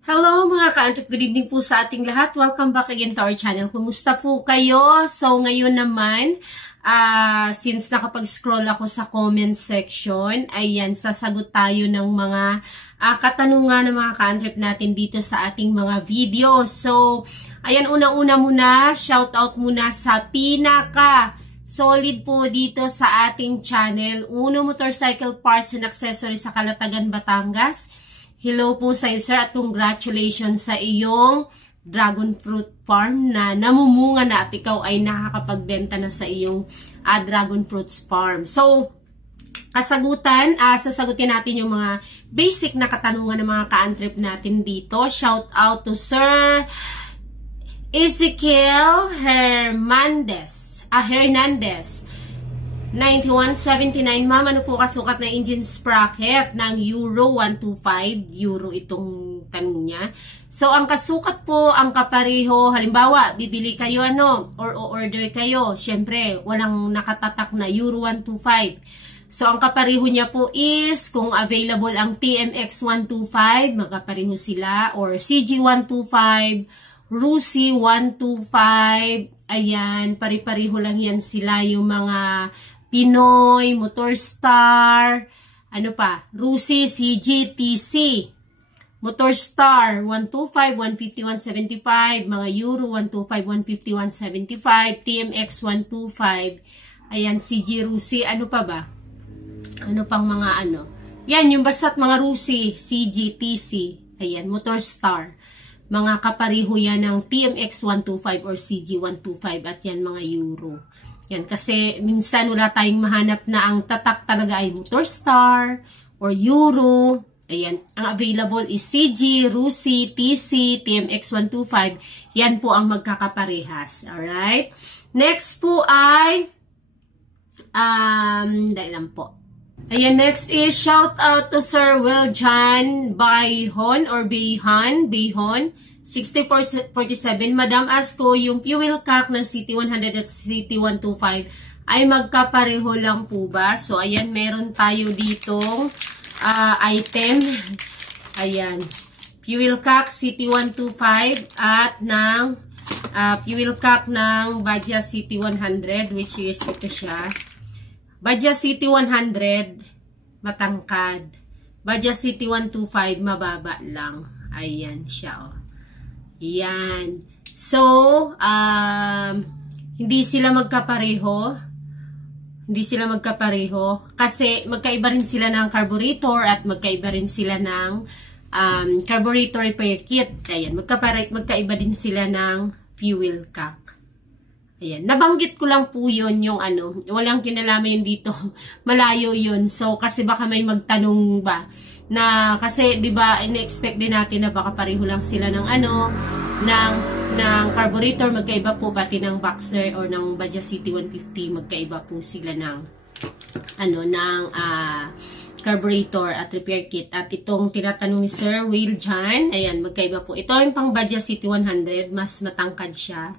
Hello mga ka-antrep, good evening po sa ating lahat. Welcome back again to our channel. Kumusta po kayo? So ngayon naman, since nakapag-scroll ako sa comment section, ayan, sasagot tayo ng mga katanungan ng mga ka-antrep natin dito sa ating mga video. So, ayan, unang-una muna, shout out muna sa pinaka solid po dito sa ating channel, Uno Motorcycle Parts and Accessories sa Calatagan, Batangas. Hello po sa iyo, sir, at congratulations sa iyong dragon fruit farm na namumunga na at ikaw ay nakakapagbenta na sa iyong dragon fruits farm. So, kasagutan, sasagutin natin yung mga basic na katanungan ng mga ka-antrep natin dito. Shout out to Sir Ezekiel Hernandez. 9179, ma'am, ano po kasukat na engine sprocket ng Euro 125? Euro itong tanong niya. So, ang kasukat po, ang kapareho, halimbawa, bibili kayo or order kayo. Siyempre, walang nakatatak na Euro 125. So, ang kapareho niya po is, kung available ang TMX 125, magkapareho sila, or CG 125, Rusi 125, ayan, pari-pariho lang yan sila, yung mga Pinoy, Motorstar, ano pa, Rusi, CG, TC, Motorstar, 125, 150, 175, mga Euro, 125, 150, 175, TMX, 125, ayan, CG, Rusi, ano pa ba? Ano pang mga ano? Yan, yung basta't mga Rusi, CG, TC, ayan, Motorstar. Mga kapariho yan ng TMX 125 or CG 125 at yan mga Euro. Yan, kasi minsan wala tayong mahanap na ang tatak talaga ay Motorstar or Euro. Ayan, ang available is CG, Rusi, TC, TMX 125. Yan po ang magkakaparehas. Alright? Next po ay dahil lang po. Ayan, next is shout out to Sir Wiljan Bayhon or Bayhon 6447. Madam, ask ko, yung fuel cap ng CT100 at CT125 ay magkapareho lang po ba? So, ayan, meron tayo ditong item. Ayan, fuel cap CT125 at ng fuel cap ng Bajaj CT100, which is ito siya. Bajaj CT100, matangkad. Bajaj CT125, mababa lang. Ayan siya, oh. Ayan. So, hindi sila magkapareho. Hindi sila magkapareho. Kasi, magkaiba rin sila ng carburetor at magkaiba rin sila ng carburetor repair kit. Ayan. Magkaiba din sila ng fuel cap. Ayan, nabanggit ko lang po yun, yung ano, walang kinalaman yun dito, malayo yun. So, kasi baka may magtanong ba, na kasi, di ba, in-expect din natin na baka pareho lang sila ng ano, ng carburetor, magkaiba po pati ng boxer or ng Bajaj CT150, magkaiba po sila ng, ano, ng carburetor at repair kit. At itong tinatanong ni Sir Wiljan, ayan, magkaiba po. Ito yung pang Bajaj CT100, mas matangkad siya.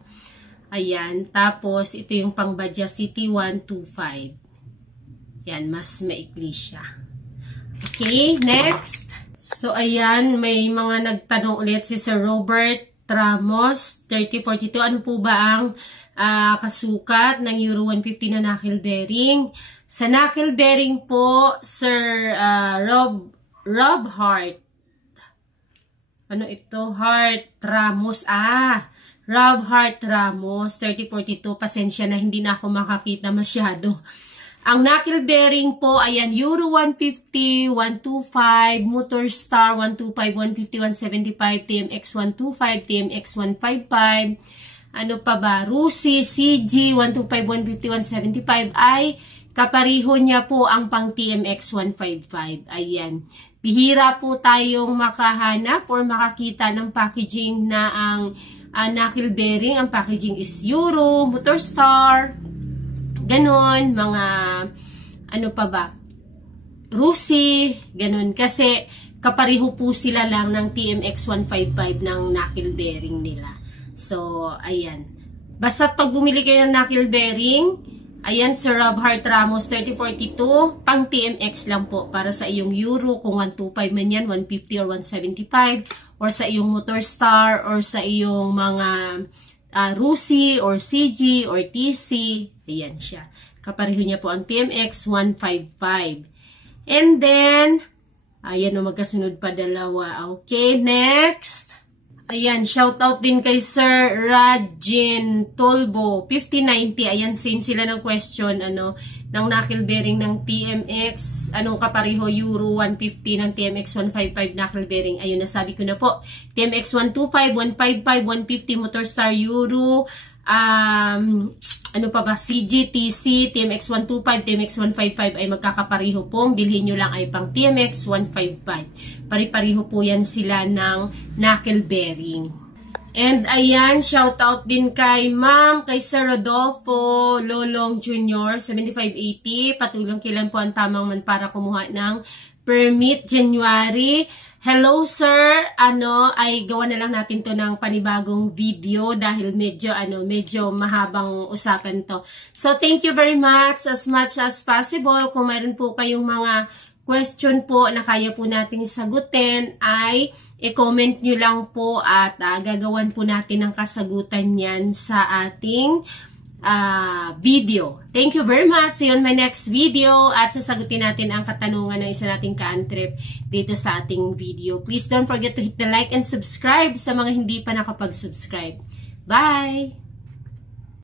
Ayan, tapos ito yung pang Bajaj CT125. Yan, mas maikli siya. Okay, next. So, ayan, may mga nagtanong ulit si Sir Robert Ramos, 3042. Ano po ba ang kasukat ng Euro 150 na knuckle bearing? Sa knuckle bearing po, Sir Rob Hart. Ano ito? Hart Ramos. Rob Hart Ramos, 3042. Pasensya na, hindi na ako makakita masyado. Ang knuckle bearing po, ayan, Euro 150, 125, Motorstar 125, 150, 175, TMX 125, TMX 155, ano pa ba, Rusi, CG 125, 150, 175 ay kapariho niya po ang pang TMX 155. Ayan. Bihira po tayong makahanap or makakita ng packaging na ang knuckle bearing. Ang packaging is Euro, Motorstar, ganon, mga ano pa ba, Rusi, ganon. Kasi kapariho po sila lang ng TMX 155 ng knuckle bearing nila. So, ayan. Basta't pag bumili kayo ng knuckle bearing, Ayan, Sir Rob Hart Ramos, 3042, pang TMX lang po. Para sa iyong Euro, kung 125 man yan, 150 or 175. Or sa iyong Motorstar, or sa iyong mga Rusi, or CG, or TC. Ayan siya. Kapareho niya po ang TMX, 155. And then, ayan o, magkasunod pa dalawa. Okay, next. Ayan, shoutout din kay Sir Rajin Tolbo, 5090. Ayan, same sila ng question, ng knuckle bearing ng TMX, kapareho, Euro 150 ng TMX 155 knuckle bearing. Ayun, nasabi ko na po. TMX 125, 155, 150, Motorstar Euro, CG, TC, TMX 125, TMX 155 ay magkakapareho po. Bilhin nyo lang ay pang TMX 155. Pari-pareho po yan sila ng knuckle bearing. And ayan, shoutout din kay Sir Rodolfo Lolong Jr., 7580. Patulang kailan po ang tamang man para kumuha ng permit January. Hello sir, ay gawa na lang natin to ng panibagong video dahil medyo mahabang usapan to. So thank you very much as possible. Kung mayroon po kayong mga question po na kaya po nating sagutin ay i-comment nyo lang po at gagawan po natin ng kasagutan yan sa ating video. Thank you very much. See you on my next video at sasagutin natin ang katanungan ng isa nating ka-antrip dito sa ating video. Please don't forget to hit the like and subscribe sa mga hindi pa nakapag-subscribe. Bye!